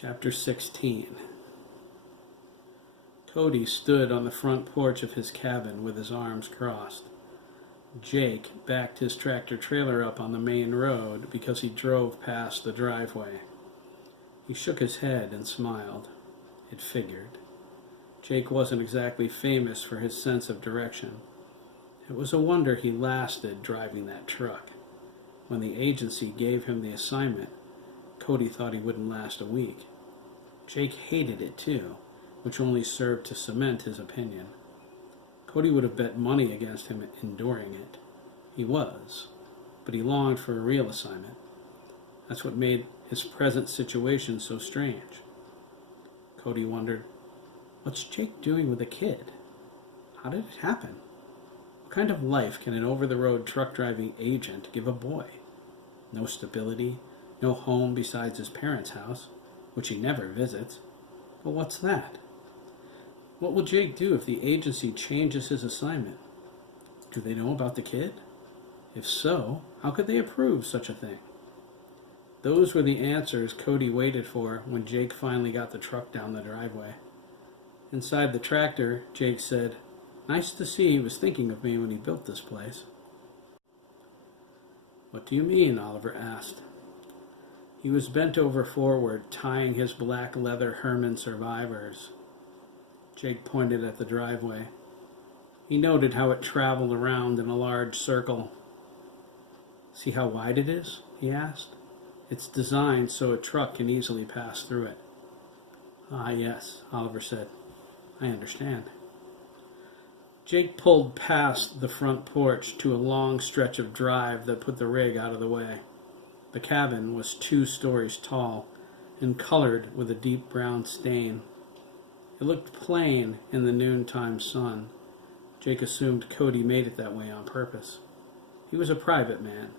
Chapter 16. Cody stood on the front porch of his cabin with his arms crossed. Jake backed his tractor-trailer up on the main road because he drove past the driveway. He shook his head and smiled. It figured. Jake wasn't exactly famous for his sense of direction. It was a wonder he lasted driving that truck. When the agency gave him the assignment, Cody thought he wouldn't last a week. Jake hated it too, which only served to cement his opinion. Cody would have bet money against him enduring it. He was, but he longed for a real assignment. That's what made his present situation so strange. Cody wondered, what's Jake doing with a kid? How did it happen? What kind of life can an over-the-road truck-driving agent give a boy? No stability, no home besides his parents' house, which he never visits. But what's that? What will Jake do if the agency changes his assignment? Do they know about the kid? If so, how could they approve such a thing? Those were the answers Cody waited for when Jake finally got the truck down the driveway. Inside the tractor, Jake said, "Nice to see he was thinking of me when he built this place." "What do you mean?" Oliver asked. He was bent over forward, tying his black leather Herman survivors. Jake pointed at the driveway. He noted how it traveled around in a large circle. "See how wide it is?" he asked. "It's designed so a truck can easily pass through it." "Ah, yes," Oliver said. "I understand." Jake pulled past the front porch to a long stretch of drive that put the rig out of the way. The cabin was 2 stories tall and colored with a deep brown stain. It looked plain in the noontime sun. Jake assumed Cody made it that way on purpose. He was a private man.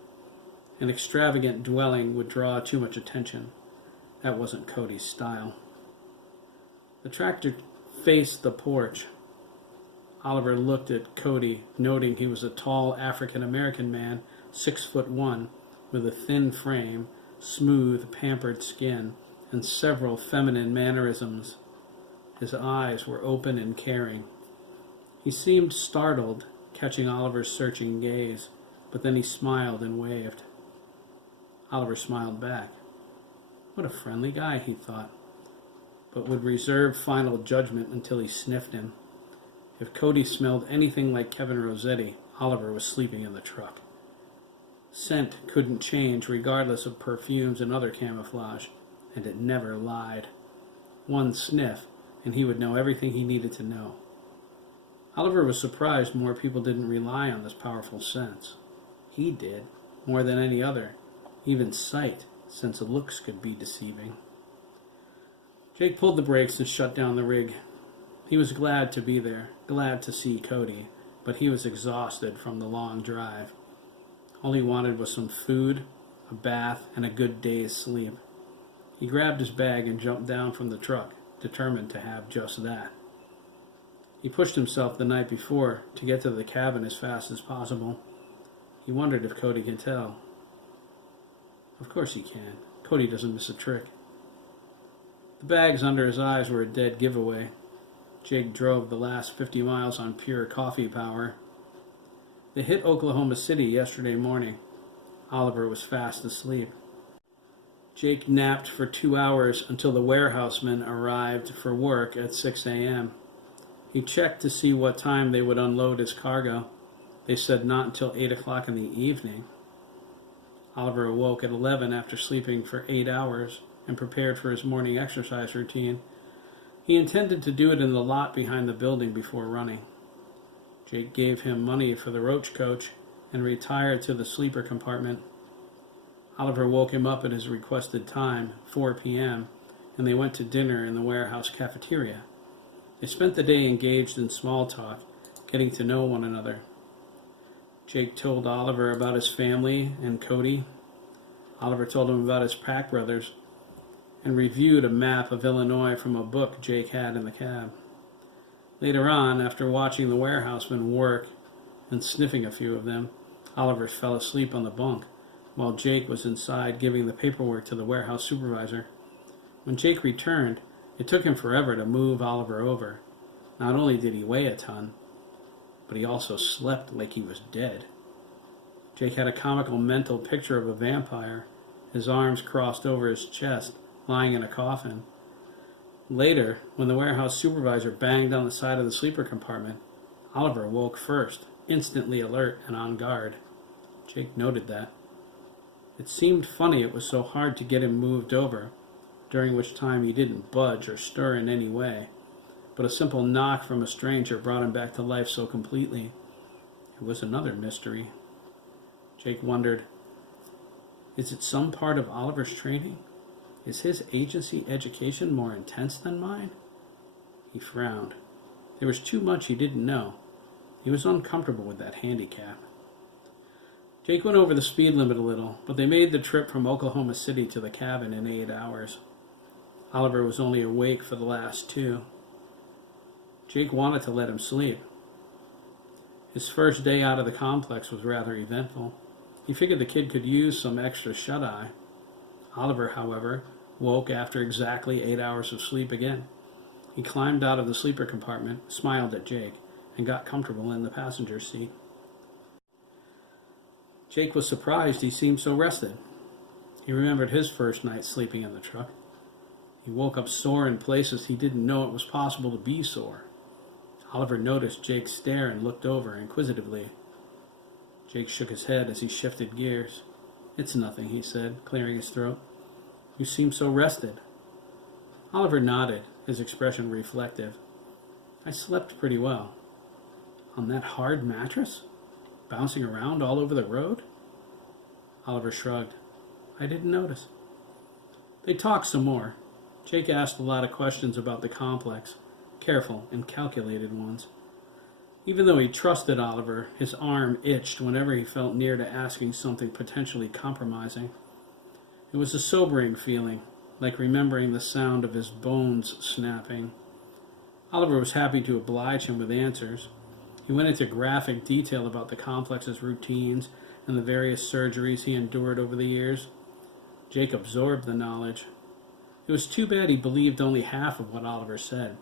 An extravagant dwelling would draw too much attention. That wasn't Cody's style. The tractor faced the porch. Oliver looked at Cody, noting he was a tall African-American man, 6'1", with a thin frame, smooth, pampered skin, and several feminine mannerisms. His eyes were open and caring. He seemed startled, catching Oliver's searching gaze, but then he smiled and waved. Oliver smiled back. What a friendly guy, he thought, but would reserve final judgment until he sniffed him. If Cody smelled anything like Kevin Rossetti, Oliver was sleeping in the truck. Scent couldn't change regardless of perfumes and other camouflage, and it never lied. One sniff, and he would know everything he needed to know. Oliver was surprised more people didn't rely on this powerful sense. He did, more than any other, even sight, since looks could be deceiving. Jake pulled the brakes and shut down the rig. He was glad to be there, glad to see Cody, but he was exhausted from the long drive. All he wanted was some food, a bath, and a good day's sleep. He grabbed his bag and jumped down from the truck, determined to have just that. He pushed himself the night before to get to the cabin as fast as possible. He wondered if Cody can tell. Of course he can. Cody doesn't miss a trick. The bags under his eyes were a dead giveaway. Jake drove the last 50 miles on pure coffee power. They hit Oklahoma City yesterday morning. Oliver was fast asleep. Jake napped for 2 hours until the warehousemen arrived for work at 6 a.m. He checked to see what time they would unload his cargo. They said not until 8 o'clock in the evening. Oliver awoke at 11 after sleeping for 8 hours and prepared for his morning exercise routine. He intended to do it in the lot behind the building before running. Jake gave him money for the roach coach and retired to the sleeper compartment. Oliver woke him up at his requested time, 4 p.m., and they went to dinner in the warehouse cafeteria. They spent the day engaged in small talk, getting to know one another. Jake told Oliver about his family and Cody. Oliver told him about his pack brothers and reviewed a map of Illinois from a book Jake had in the cab. Later on, after watching the warehousemen work and sniffing a few of them, Oliver fell asleep on the bunk, while Jake was inside giving the paperwork to the warehouse supervisor. When Jake returned, it took him forever to move Oliver over. Not only did he weigh a ton, but he also slept like he was dead. Jake had a comical mental picture of a vampire, his arms crossed over his chest, lying in a coffin. Later, when the warehouse supervisor banged on the side of the sleeper compartment, Oliver woke first, instantly alert and on guard. Jake noted that. It seemed funny it was so hard to get him moved over, during which time he didn't budge or stir in any way, but a simple knock from a stranger brought him back to life so completely. It was another mystery. Jake wondered, is it some part of Oliver's training? Is his agency education more intense than mine? He frowned. There was too much he didn't know. He was uncomfortable with that handicap. Jake went over the speed limit a little, but they made the trip from Oklahoma City to the cabin in 8 hours. Oliver was only awake for the last 2. Jake wanted to let him sleep. His first day out of the complex was rather eventful. He figured the kid could use some extra shut-eye. Oliver, however, woke after exactly 8 hours of sleep again. He climbed out of the sleeper compartment, smiled at Jake, and got comfortable in the passenger seat. Jake was surprised he seemed so rested. He remembered his first night sleeping in the truck. He woke up sore in places he didn't know it was possible to be sore. Oliver noticed Jake stare and looked over inquisitively. Jake shook his head as he shifted gears. "It's nothing," he said, clearing his throat. "You seem so rested." Oliver nodded, his expression reflective. "I slept pretty well." "On that hard mattress? Bouncing around all over the road?" Oliver shrugged. "I didn't notice." They talked some more. Jake asked a lot of questions about the complex, careful and calculated ones. Even though he trusted Oliver, his arm itched whenever he felt near to asking something potentially compromising. It was a sobering feeling, like remembering the sound of his bones snapping. Oliver was happy to oblige him with answers. He went into graphic detail about the complex's routines and the various surgeries he endured over the years. Jake absorbed the knowledge. It was too bad he believed only half of what Oliver said,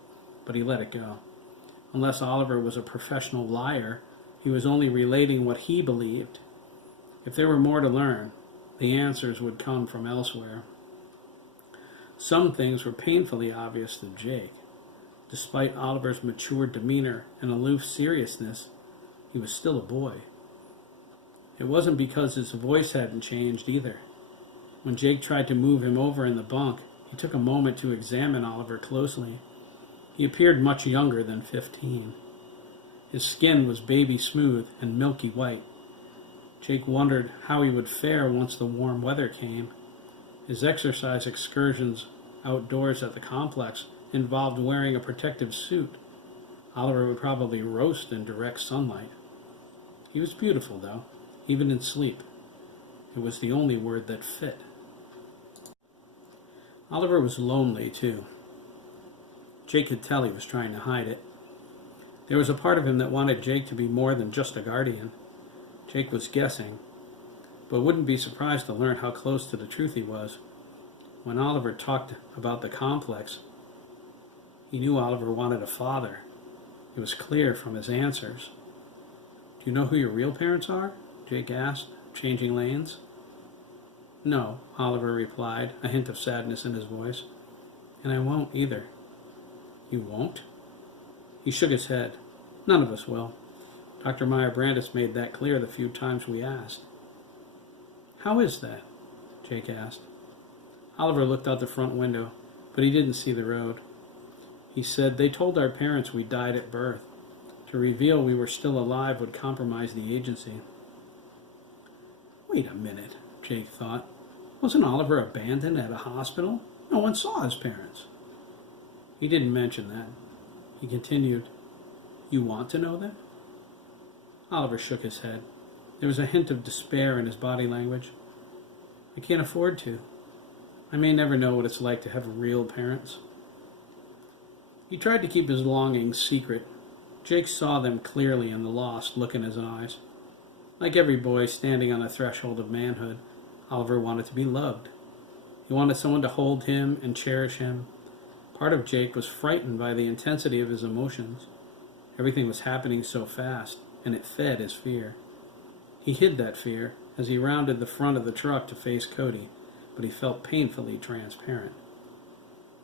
but he let it go. Unless Oliver was a professional liar, he was only relating what he believed. If there were more to learn, the answers would come from elsewhere. Some things were painfully obvious to Jake. Despite Oliver's mature demeanor and aloof seriousness, he was still a boy. It wasn't because his voice hadn't changed either. When Jake tried to move him over in the bunk, he took a moment to examine Oliver closely. He appeared much younger than 15. His skin was baby smooth and milky white. Jake wondered how he would fare once the warm weather came. His exercise excursions outdoors at the complex involved wearing a protective suit. Oliver would probably roast in direct sunlight. He was beautiful, though, even in sleep. It was the only word that fit. Oliver was lonely, too. Jake could tell he was trying to hide it. There was a part of him that wanted Jake to be more than just a guardian. Jake was guessing, but wouldn't be surprised to learn how close to the truth he was. When Oliver talked about the complex, he knew Oliver wanted a father. It was clear from his answers. "Do you know who your real parents are?" Jake asked, changing lanes. "No," Oliver replied, a hint of sadness in his voice. "And I won't either." "You won't?" He shook his head. "None of us will. Dr. Meyer Brandis made that clear the few times we asked." "How is that?" Jake asked. Oliver looked out the front window, but he didn't see the road. He said, "They told our parents we died at birth. To reveal we were still alive would compromise the agency." Wait a minute, Jake thought. Wasn't Oliver abandoned at a hospital? No one saw his parents. He didn't mention that. He continued, "You want to know that?" Oliver shook his head. There was a hint of despair in his body language. "I can't afford to. I may never know what it's like to have real parents." He tried to keep his longings secret. Jake saw them clearly in the lost look in his eyes. Like every boy standing on the threshold of manhood, Oliver wanted to be loved. He wanted someone to hold him and cherish him. Part of Jake was frightened by the intensity of his emotions. Everything was happening so fast, and it fed his fear. He hid that fear as he rounded the front of the truck to face Cody, but he felt painfully transparent.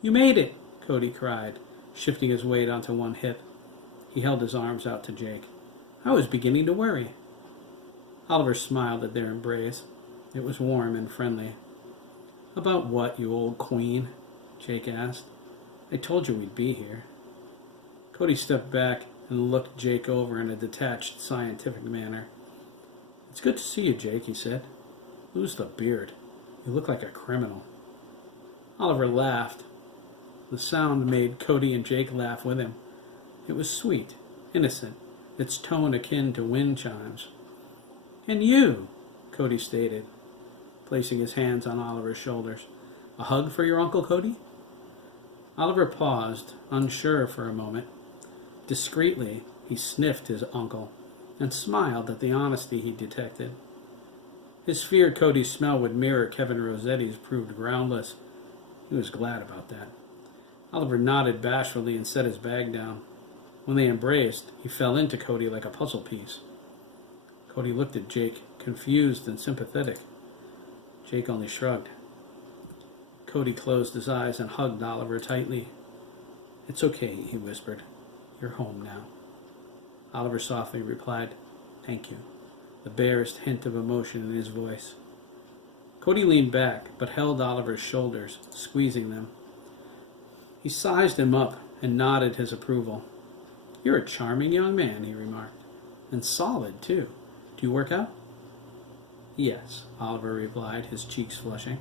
"You made it!" Cody cried, shifting his weight onto one hip. He held his arms out to Jake. "I was beginning to worry." Oliver smiled at their embrace. It was warm and friendly. "About what, you old queen?" Jake asked. "I told you we'd be here." Cody stepped back and looked Jake over in a detached, scientific manner. "It's good to see you, Jake," he said. "Lose the beard. You look like a criminal." Oliver laughed. The sound made Cody and Jake laugh with him. It was sweet, innocent, its tone akin to wind chimes. "And you," Cody stated, placing his hands on Oliver's shoulders. "A hug for your Uncle Cody?" Oliver paused, unsure for a moment. Discreetly, he sniffed his uncle and smiled at the honesty he detected. His fear Cody's smell would mirror Kevin Rossetti's proved groundless. He was glad about that. Oliver nodded bashfully and set his bag down. When they embraced, he fell into Cody like a puzzle piece. Cody looked at Jake, confused and sympathetic. Jake only shrugged. Cody closed his eyes and hugged Oliver tightly. "It's okay," he whispered. "You're home now." Oliver softly replied, "Thank you," the barest hint of emotion in his voice. Cody leaned back, but held Oliver's shoulders, squeezing them. He sized him up and nodded his approval. "You're a charming young man," he remarked. "And solid, too. Do you work out?" "Yes," Oliver replied, his cheeks flushing.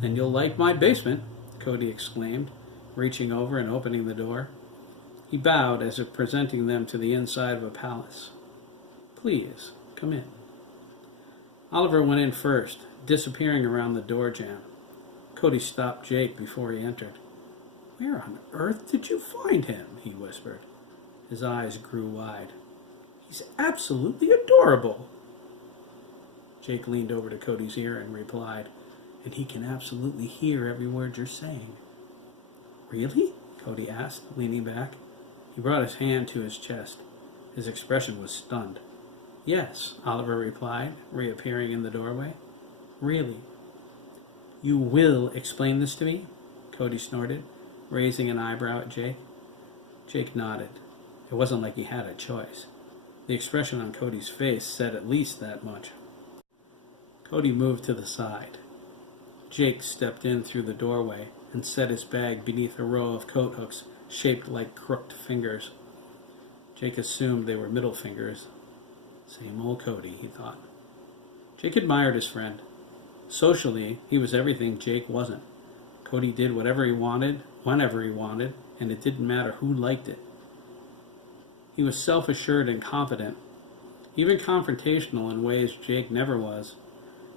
"Then you'll like my basement," Cody exclaimed, reaching over and opening the door. He bowed as if presenting them to the inside of a palace. "Please, come in." Oliver went in first, disappearing around the door jamb. Cody stopped Jake before he entered. "Where on earth did you find him?" he whispered. His eyes grew wide. "He's absolutely adorable." Jake leaned over to Cody's ear and replied, "And he can absolutely hear every word you're saying." "Really?" Cody asked, leaning back. He brought his hand to his chest. His expression was stunned. "Yes," Oliver replied, reappearing in the doorway. "Really." "You will explain this to me?" Cody snorted, raising an eyebrow at Jake. Jake nodded. It wasn't like he had a choice. The expression on Cody's face said at least that much. Cody moved to the side. Jake stepped in through the doorway and set his bag beneath a row of coat hooks shaped like crooked fingers. Jake assumed they were middle fingers. Same old Cody, he thought. Jake admired his friend. Socially, he was everything Jake wasn't. Cody did whatever he wanted, whenever he wanted, and it didn't matter who liked it. He was self-assured and confident, even confrontational in ways Jake never was.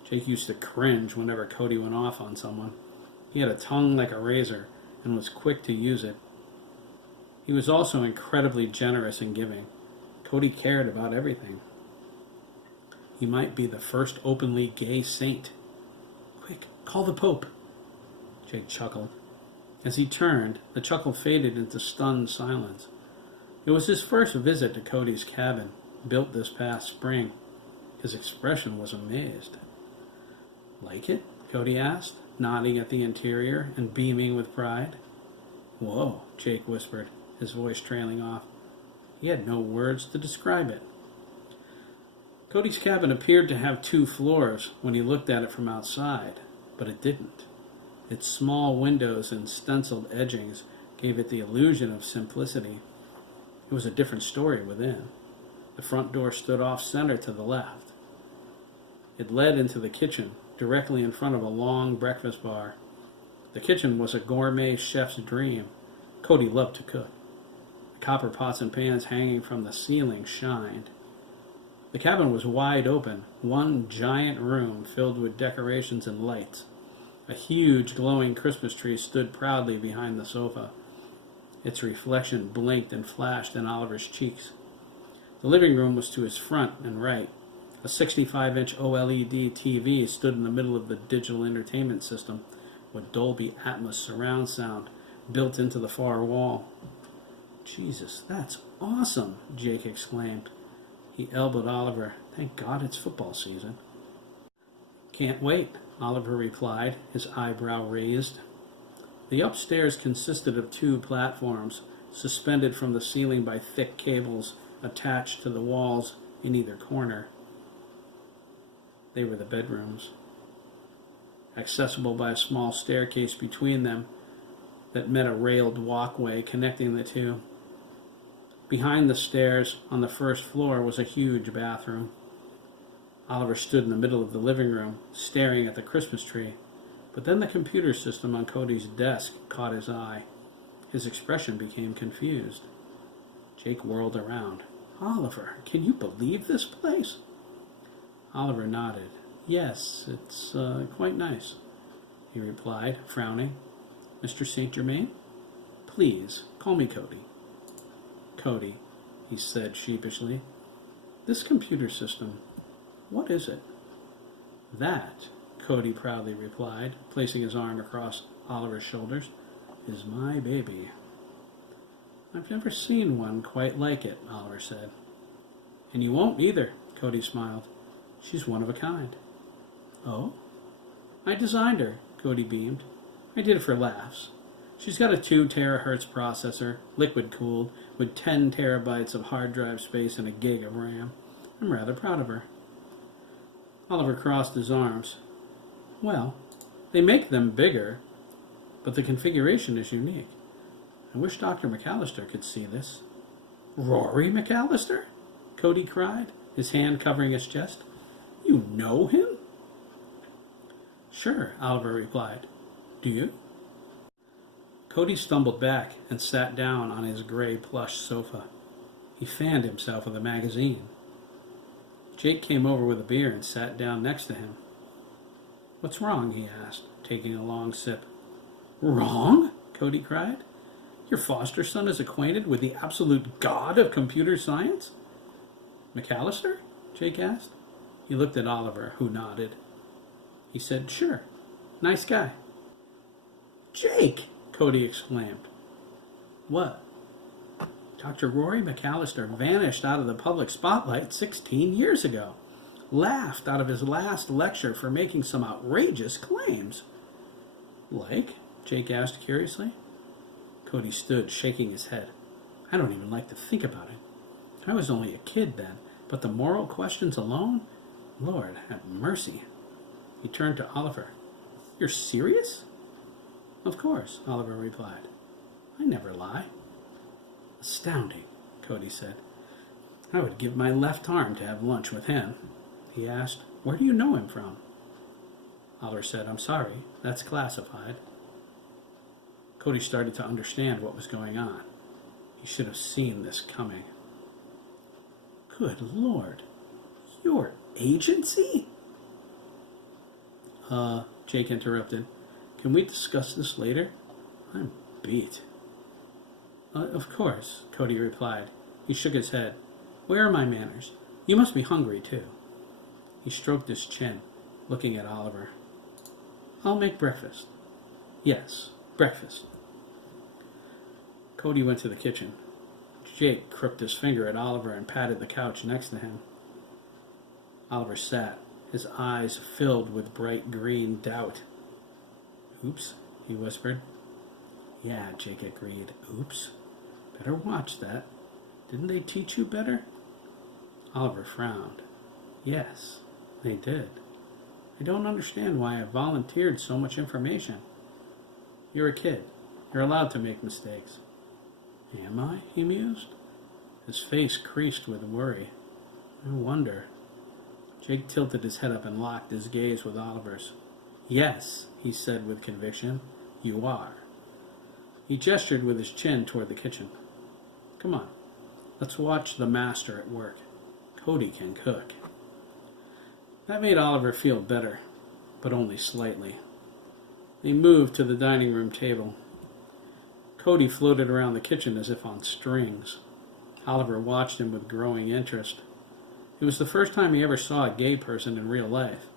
Jake used to cringe whenever Cody went off on someone. He had a tongue like a razor and was quick to use it. He was also incredibly generous and giving. Cody cared about everything. He might be the first openly gay saint. "Quick, call the Pope." Jake chuckled. As he turned, the chuckle faded into stunned silence. It was his first visit to Cody's cabin, built this past spring. His expression was amazed. "Like it?" Cody asked, nodding at the interior and beaming with pride. "Whoa," Jake whispered, his voice trailing off. He had no words to describe it. Cody's cabin appeared to have 2 floors when he looked at it from outside, but it didn't. Its small windows and stenciled edgings gave it the illusion of simplicity. It was a different story within. The front door stood off-center to the left. It led into the kitchen, directly in front of a long breakfast bar. The kitchen was a gourmet chef's dream. Cody loved to cook. The copper pots and pans hanging from the ceiling shined. The cabin was wide open, one giant room filled with decorations and lights. A huge glowing Christmas tree stood proudly behind the sofa. Its reflection blinked and flashed in Oliver's cheeks. The living room was to his front and right. A 65-inch OLED TV stood in the middle of the digital entertainment system, with Dolby Atmos surround sound built into the far wall. "Jesus, that's awesome," Jake exclaimed. He elbowed Oliver. "Thank God it's football season." "Can't wait," Oliver replied, his eyebrow raised. The upstairs consisted of 2 platforms, suspended from the ceiling by thick cables attached to the walls in either corner. They were the bedrooms, accessible by a small staircase between them that met a railed walkway connecting the 2. Behind the stairs, on the first floor, was a huge bathroom. Oliver stood in the middle of the living room, staring at the Christmas tree, but then the computer system on Cody's desk caught his eye. His expression became confused. Jake whirled around. "Oliver, can you believe this place?" Oliver nodded. "Yes, it's quite nice," he replied, frowning. "Mr. St. Germain? Please, call me Cody." "Cody," he said sheepishly. "This computer system, what is it?" "That," Cody proudly replied, placing his arm across Oliver's shoulders, "is my baby." "I've never seen one quite like it," Oliver said. "And you won't either," Cody smiled. "She's one of a kind." "Oh?" "I designed her," Cody beamed. "I did it for laughs. She's got a 2 terahertz processor, liquid-cooled, with 10 terabytes of hard drive space and a gig of RAM. I'm rather proud of her." Oliver crossed his arms. "Well, they make them bigger, but the configuration is unique. I wish Dr. McAllister could see this." "Rory McAllister?" Cody cried, his hand covering his chest. "You know him?" "Sure," Oliver replied. "Do you?" Cody stumbled back and sat down on his gray plush sofa. He fanned himself with a magazine. Jake came over with a beer and sat down next to him. "What's wrong?" he asked, taking a long sip. "Wrong?" Cody cried. "Your foster son is acquainted with the absolute god of computer science?" "McAllister?" Jake asked. He looked at Oliver, who nodded. He said, "Sure. Nice guy." "Jake!" Cody exclaimed. "What?" "Dr. Rory McAllister vanished out of the public spotlight 16 years ago. Laughed out of his last lecture for making some outrageous claims." "Like?" Jake asked curiously. Cody stood, shaking his head. "I don't even like to think about it. I was only a kid then, but the moral questions alone? Lord, have mercy." He turned to Oliver. "You're serious?" "Of course," Oliver replied. "I never lie." "Astounding," Cody said. "I would give my left arm to have lunch with him." He asked, "Where do you know him from?" Oliver said, "I'm sorry, that's classified." Cody started to understand what was going on. He should have seen this coming. "Good Lord, your agency?" Jake interrupted. "Can we discuss this later? I'm beat." Of course," Cody replied. He shook his head. "Where are my manners? You must be hungry, too." He stroked his chin, looking at Oliver. "I'll make breakfast." "Yes, breakfast." Cody went to the kitchen. Jake crooked his finger at Oliver and patted the couch next to him. Oliver sat, his eyes filled with bright green doubt. "Oops," he whispered. "Yeah," Jake agreed. "Oops. Better watch that. Didn't they teach you better?" Oliver frowned. "Yes, they did. I don't understand why I volunteered so much information." "You're a kid. You're allowed to make mistakes." "Am I?" he mused. His face creased with worry. "I wonder." Jake tilted his head up and locked his gaze with Oliver's. "Yes," he said with conviction, "you are." He gestured with his chin toward the kitchen. "Come on, let's watch the master at work. Cody can cook." That made Oliver feel better, but only slightly. They moved to the dining room table. Cody floated around the kitchen as if on strings. Oliver watched him with growing interest. It was the first time he ever saw a gay person in real life.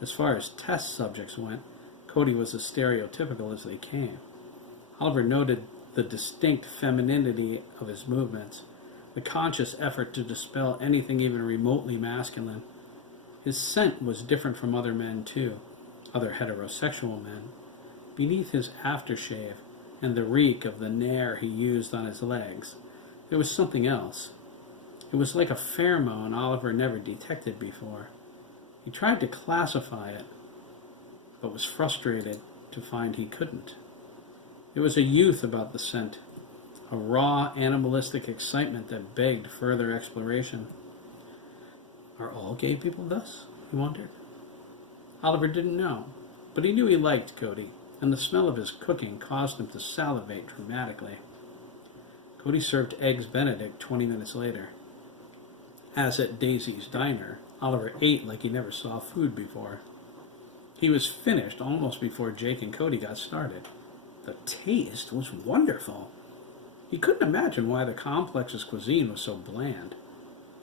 As far as test subjects went, Cody was as stereotypical as they came. Oliver noted the distinct femininity of his movements, the conscious effort to dispel anything even remotely masculine. His scent was different from other men, too, other heterosexual men. Beneath his aftershave and the reek of the nair he used on his legs, there was something else. It was like a pheromone Oliver never detected before. He tried to classify it, but was frustrated to find he couldn't. There was a youth about the scent, a raw, animalistic excitement that begged further exploration. Are all gay people thus? He wondered. Oliver didn't know, but he knew he liked Cody, and the smell of his cooking caused him to salivate dramatically. Cody served Eggs Benedict 20 minutes later. As at Daisy's diner, Oliver ate like he never saw food before. He was finished almost before Jake and Cody got started. The taste was wonderful. He couldn't imagine why the complex's cuisine was so bland.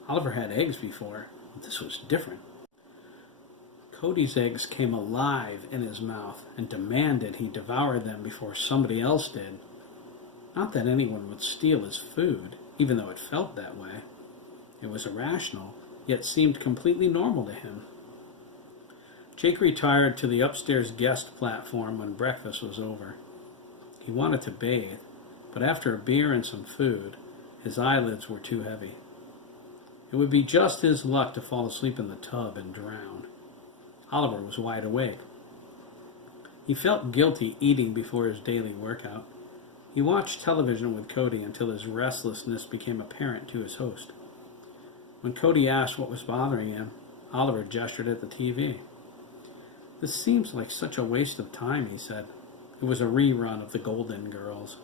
Oliver had eggs before, but this was different. Cody's eggs came alive in his mouth and demanded he devour them before somebody else did. Not that anyone would steal his food, even though it felt that way. It was irrational, yet seemed completely normal to him. Jake retired to the upstairs guest platform when breakfast was over. He wanted to bathe, but after a beer and some food, his eyelids were too heavy. It would be just his luck to fall asleep in the tub and drown. Oliver was wide awake. He felt guilty eating before his daily workout. He watched television with Cody until his restlessness became apparent to his host. When Cody asked what was bothering him, Oliver gestured at the TV. "This seems like such a waste of time," he said. It was a rerun of The Golden Girls.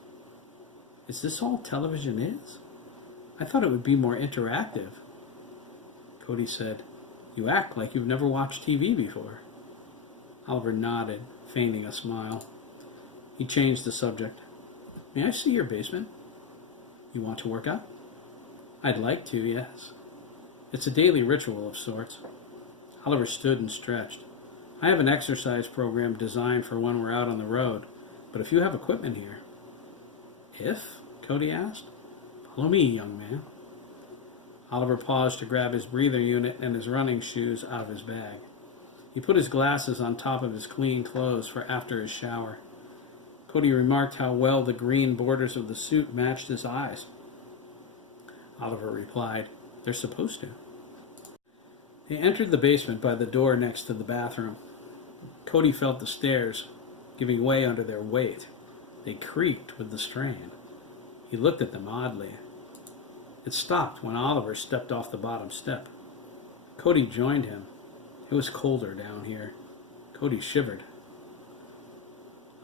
"Is this all television is? I thought it would be more interactive." Cody said, "You act like you've never watched TV before." Oliver nodded, feigning a smile. He changed the subject. "May I see your basement?" "You want to work out?" "I'd like to, yes." "It's a daily ritual of sorts." Oliver stood and stretched. "I have an exercise program designed for when we're out on the road, but if you have equipment here." "If?" Cody asked. "Follow me, young man." Oliver paused to grab his breather unit and his running shoes out of his bag. He put his glasses on top of his clean clothes for after his shower. Cody remarked how well the green borders of the suit matched his eyes. Oliver replied, "They're supposed to." They entered the basement by the door next to the bathroom. Cody felt the stairs giving way under their weight. They creaked with the strain. He looked at them oddly. It stopped when Oliver stepped off the bottom step. Cody joined him. It was colder down here. Cody shivered.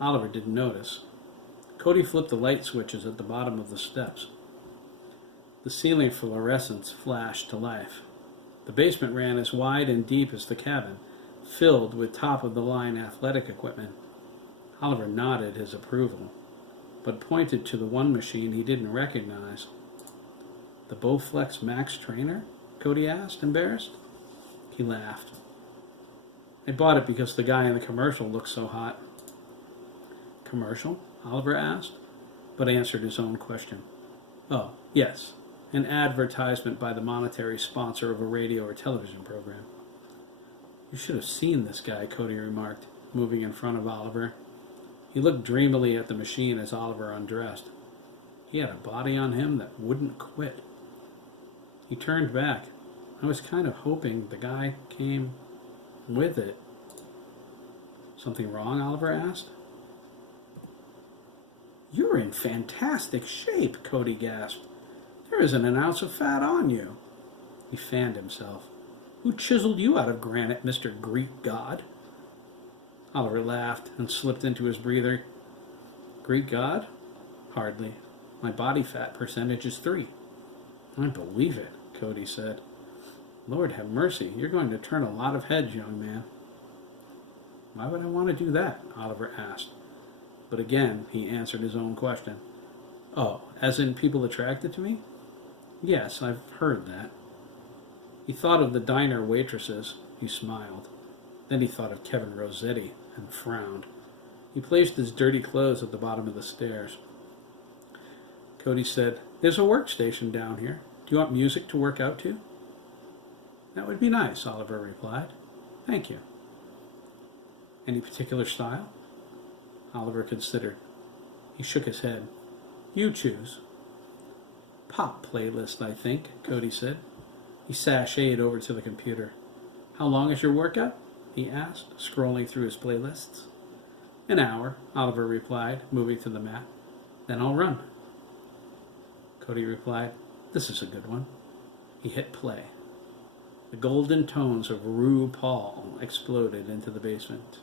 Oliver didn't notice. Cody flipped the light switches at the bottom of the steps. The ceiling fluorescents flashed to life. The basement ran as wide and deep as the cabin, filled with top-of-the-line athletic equipment. Oliver nodded his approval, but pointed to the one machine he didn't recognize. "The Bowflex Max Trainer?" Cody asked, embarrassed. He laughed. "I bought it because the guy in the commercial looked so hot." "Commercial?" Oliver asked, but answered his own question. "Oh, yes, an advertisement by the monetary sponsor of a radio or television program." "You should have seen this guy," Cody remarked, moving in front of Oliver. He looked dreamily at the machine as Oliver undressed. He had a body on him that wouldn't quit. He turned back. "I was kind of hoping the guy came with it." "Something wrong?" Oliver asked. "You're in fantastic shape," Cody gasped. "There isn't an ounce of fat on you." He fanned himself. "Who chiseled you out of granite, Mr. Greek god?" Oliver laughed and slipped into his breather. "Greek god? Hardly. My body fat percentage is 3. "I believe it," Cody said. "Lord have mercy, you're going to turn a lot of heads, young man." "Why would I want to do that?" Oliver asked. But again, he answered his own question. "Oh, as in people attracted to me?" "Yes, I've heard that." He thought of the diner waitresses. He smiled. Then he thought of Kevin Rossetti and frowned. He placed his dirty clothes at the bottom of the stairs. Cody said, "There's a workstation down here. Do you want music to work out to?" "That would be nice," Oliver replied. "Thank you." "Any particular style?" Oliver considered. He shook his head. "You choose." "Pop playlist, I think," Cody said. He sashayed over to the computer. "How long is your workout?" he asked, scrolling through his playlists. "An hour," Oliver replied, moving to the mat. "Then I'll run." Cody replied, "This is a good one." He hit play. The golden tones of Rue Paul exploded into the basement.